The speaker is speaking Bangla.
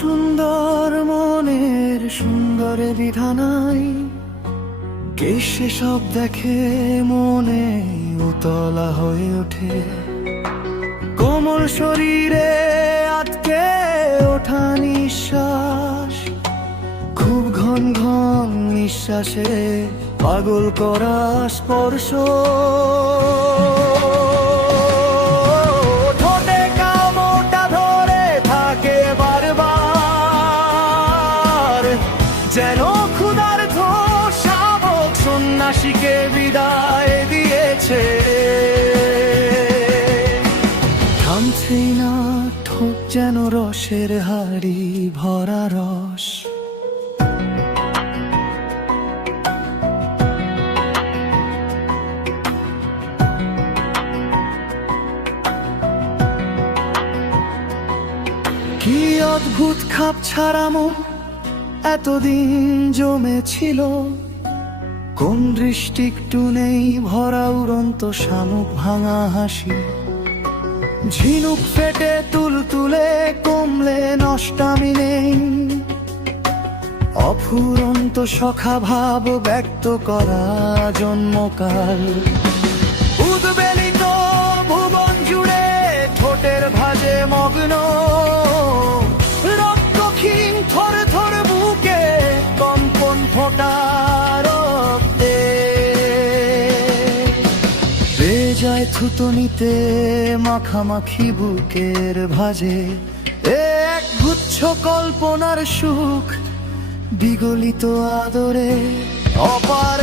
সুন্দর মনের সুন্দর বিধানাই, কে সব দেখে মনে উতলা হয়ে ওঠে। কোমল শরীরে আটকে ওঠা নিঃশ্বাস, খুব ঘন ঘন নিঃশ্বাসে পাগল করা স্পর্শ। ঠোঁটে কামড়টা ধরে থাকে বারবার, যেন ক্ষুধার্ত শাবক সন্ন্যাসীকে বিদায় দিয়েছে। থামছেই না ঠোঁট যেন রসের হাড়ি ভরা রস। কি অদ্ভুত খাপ ছাড়া মন এতদিন জমেছিল, কোন দৃষ্টি একটু নেই ভরা উড়ন্ত শামুক ভাঙা হাসি। ঝিনুক ফেটে তুলতুলে কমলে নষ্টামি নেই, অফুরন্ত সখা ভাব ব্যক্ত করা জন্মকাল। উদ্বেলিত ভুবন জুড়ে ঠোঁটের ভাঁজে মগ্ন, রক্তক্ষীণ থর থর বুকে কম্পন ফোটা রক্তে। বেজায় থুতনিতে মাখামাখি বুকের ভাঁজে, এক গুচ্ছ কল্পনার সুখ বিগলিত আদরে অপার